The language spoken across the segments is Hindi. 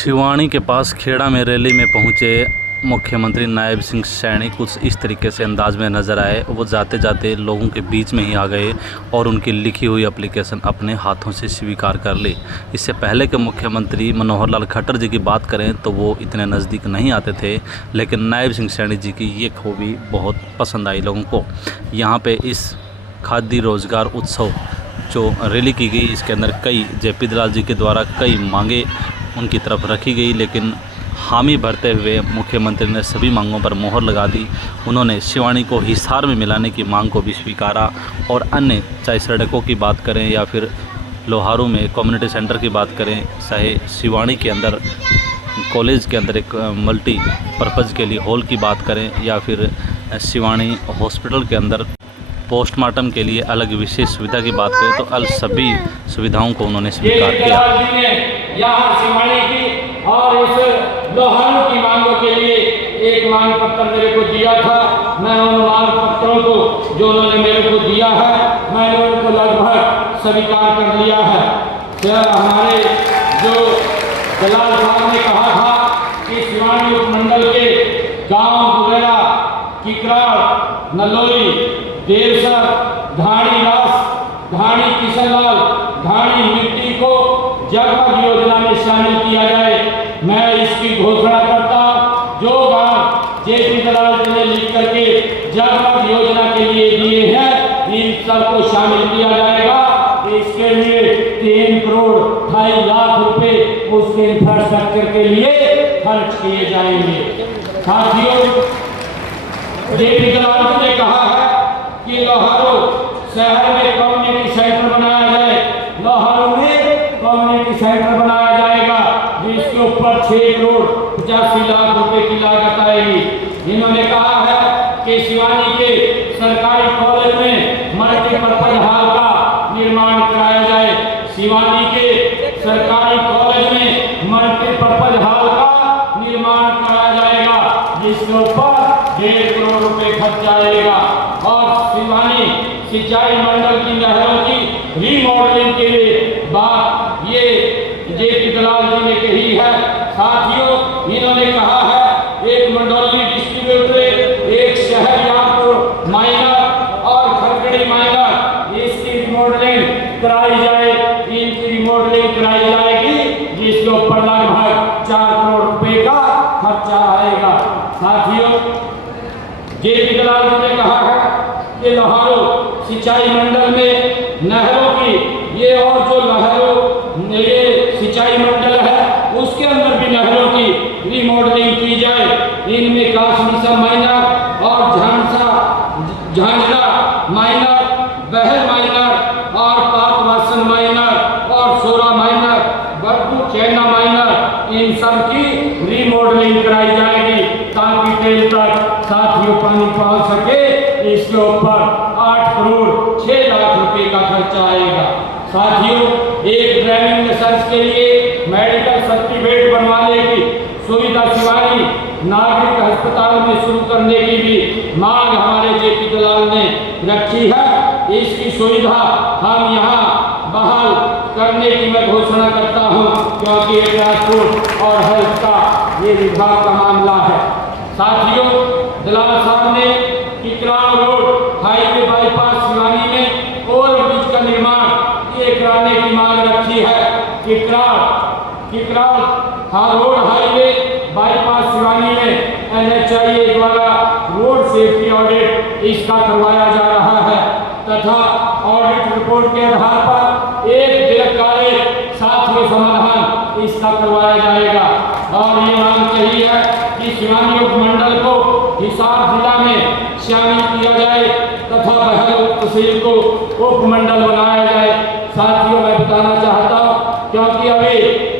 सिवानी के पास खेड़ा में रैली में पहुंचे मुख्यमंत्री नायब सिंह सैनी कुछ इस तरीके से अंदाज में नज़र आए। वो जाते जाते लोगों के बीच में ही आ गए और उनकी लिखी हुई एप्लीकेशन अपने हाथों से स्वीकार कर ली। इससे पहले के मुख्यमंत्री मनोहर लाल खट्टर जी की बात करें तो वो इतने नज़दीक नहीं आते थे, लेकिन नायब सिंह सैनी जी की ये खूबी बहुत पसंद आई लोगों को। यहाँ पे इस खादी रोज़गार उत्सव जो रैली की गई, इसके अंदर कई जेपी दलाल जी के द्वारा कई मांगे उनकी तरफ रखी गई, लेकिन हामी भरते हुए मुख्यमंत्री ने सभी मांगों पर मोहर लगा दी। उन्होंने सिवानी को हिसार में मिलाने की मांग को भी स्वीकारा और अन्य, चाहे सड़कों की बात करें या फिर लोहारू में कम्युनिटी सेंटर की बात करें, चाहे सिवानी के अंदर कॉलेज के अंदर एक मल्टीपर्पज़ के लिए हॉल की बात करें या फिर सिवानी हॉस्पिटल के अंदर पोस्टमार्टम के लिए अलग विशेष सुविधा की बात करें, तो सभी सुविधाओं को उन्होंने स्वीकार किया। यहाँ सिवानी की और इस लोहारू की मांगों के लिए एक मांग पत्र मेरे को दिया था। मैं उन मांग पत्रों को जो उन्होंने मेरे को दिया है, मैंने उनको लगभग स्वीकार कर लिया है। हमारे जो दलाल साहब ने कहा था कि सिवानी उपमंडल के गांव वगैरह किकराड़, नलोई, देवसर, धाणी रास, धाणी किशनलाल, धाणी मिट्टी को जगमग योजना में शामिल किया जाए। मैं इसकी घोषणा करता, जो गांव जेपी दलाल जी ने लिख करके जगमग योजना के लिए दिए हैं, इन सबको शामिल किया जाएगा। इसके लिए 3 करोड़ 2.5 लाख रुपए उसके इंफ्रास्ट्रक्चर के लिए खर्च किए जाएंगे। साथियों, जेपी दलाल जी ने कहा है कि लोहारू शहर में कम्युनिटी सेंटर बनाया जाए। लोहारू में कम्युनिटी सेंटर बनाया जाएगा जिसके ऊपर 6 करोड़ 85 लाख रुपए की लागत आएगी। इन्होंने कहा है कि सिवानी के सरकारी कॉलेज में मल्टीपर्पज हॉल का निर्माण कराया जाए। सिवानी के सरकारी कॉलेज में मल्टीपर्पज हॉल का निर्माण कराया जाएगा जिसके ऊपर 1.5 करोड़ रुपए खर्च आएगा। और सिवानी सिंचाई मंडल की नहरों की रीमॉडलिंग के लिए बात ये जेपी दलाल जी ने कही है। साथियों, इन्होंने कहा है एक मंडोली डिस्ट्रीब्यूटर, एक शहर माइनर और खरगड़ी माइनर, इसकी रिमॉडलिंग कराई जाए। इनकी रिमॉडलिंग कराई जाएगी जिसके ऊपर लगभग 4 करोड़ रुपए का खर्चा आएगा। साथियों, जेपी दलाल जी ने कहा है कि लोहारू सिंचाई मंडल में नहरों की ये और जो नहरों ये सिंचाई मंडल है उसके अंदर भी नहरों की रिमॉडलिंग की जाए। इनमें कासमीसा माइनर और झांझरा माइनर, बहर माइनर और पातवासन माइनर और सोरा माइनर, बरगू चैना माइनर, इन सब की रिमॉडलिंग कराई जाएगी ताकि तेल तक साथियों पानी पहुंच सके। इसके ऊपर 8 करोड़ 6 लाख रुपए का खर्चा आएगा। साथियों, एक ड्राइविंग लाइसेंस के लिए मेडिकल सर्टिफिकेट बनवाने की सुविधा सिवानी नागरिक अस्पताल में शुरू करने की भी मांग हमारे जेपी दलाल ने रखी है। इसकी सुविधा हम यहाँ बहाल करने की मैं घोषणा करता हूँ, क्योंकि ये ट्रांसपोर्ट और हेल्थ का ये विभाग का मामला है। साथियों, दलाल साहब ने किकराड़ रोड हाईवे बाईपास सिवानी में ओवर ब्रिज का निर्माण ये कराने की मांग रखी है। किकराड़ रोड हाईवे बाईपास सिवानी में NHAI द्वारा रोड सेफ्टी ऑडिट इसका करवाया जा रहा है तथा ऑडिट रिपोर्ट के आधार पर एक दीर्घकालिक साथी समाधान इसका करवाया जाएगा। और ये मांग कही है कि सिवानी उपमंडल को हिसार जिला में शामिल किया जाए तथा बहल तहसील को उपमंडल बनाया जाए। साथियों, मैं बताना चाहता हूँ क्योंकि अभी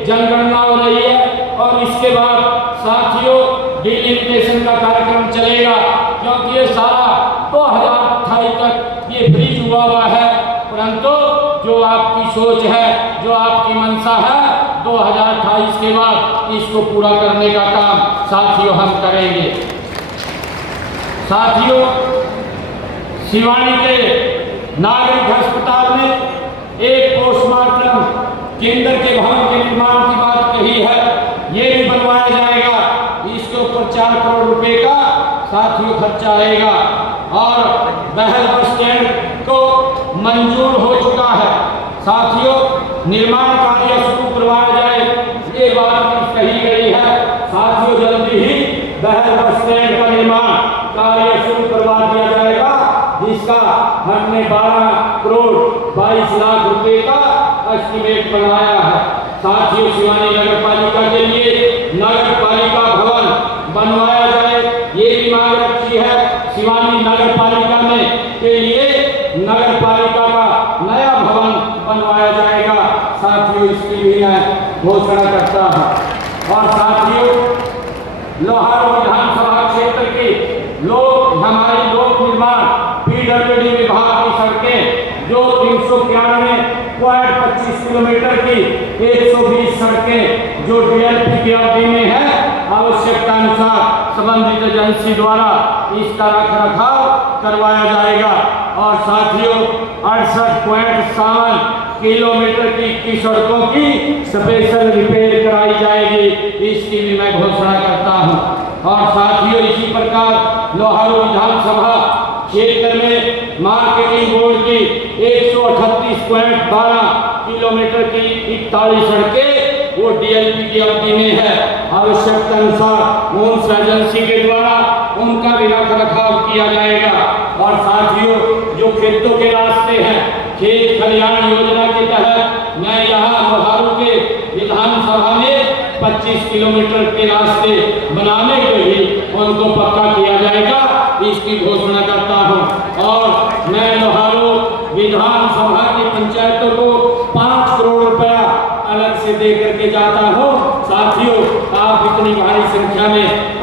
जनगणना हो रही है और इसके बाद साथियों डिलिमिटेशन का कार्यक्रम चलेगा, क्योंकि ये सारा 2028 तक ये ब्रिज हुआ हुआ है, परंतु जो आपकी सोच है, जो आपकी मंशा है, 2028 के बाद इसको पूरा करने का काम साथियों हम करेंगे। साथियों, सिवानी के नागरिक अस्पताल में एक पोस्टमार्टम केंद्र के भवन के निर्माण की बात कही है। 4 करोड़ रुपए का साथियों खर्चा आएगा। और बहल बस स्टैंड को मंजूर हो चुका है। साथियों, निर्माण कार्य शुरू करवाया जाए, ये बात भी कही गई है। साथियों, जल्दी ही बहल बस स्टैंड का निर्माण कार्य शुरू करवा दिया जाएगा, जिसका हमने 12 करोड़ 22 लाख रुपए का एस्टीमेट बनाया है। साथियों, सिवानी नगर पालिका के लिए नगर पालिका भवन बनवाया जाए, ये भी मांग रखी है। सिवानी नगर पालिका में के लिए नगर पालिका का नया भवन बनवाया जाएगा। साथियों, इसकी भी मैं घोषणा करता हूँ। और साथियों, लोहारू विधानसभा क्षेत्र की हमारी लोक निर्माण PWD विभाग की सड़कें जो 391.25 किलोमीटर की 120 सड़कें जो DLP की अवधि में है, आवश्यकता अनुसार संबंधित एजेंसी द्वारा इसका रख रखाव करवाया जाएगा। और साथियों, 68.57 किलोमीटर की सड़कों की स्पेशल रिपेयर कराई जाएगी, इसकी भी मैं घोषणा करता हूं। और साथियों, इसी प्रकार लोहारू विधानसभा क्षेत्र में मार्केटिंग बोर्ड की 138.12 किलोमीटर की 41 सड़कें वो DLP की अवधि में है, आवश्यकता अनुसार उन एजेंसी के द्वारा उनका भी रख रखाव किया जाएगा। और साथियों, जो खेतों के रास्ते हैं, खेत कल्याण योजना के तहत मैं यहाँ लोहारू के विधानसभा में 25 किलोमीटर के रास्ते बनाने के लिए उनको पक्का किया जाएगा, इसकी घोषणा करता हूँ। और मैं लोहारू विधानसभा की पंचायतों को 5 करोड़ रुपया अलग से दे करके जाता हूँ। साथियों, आप इतनी भारी संख्या में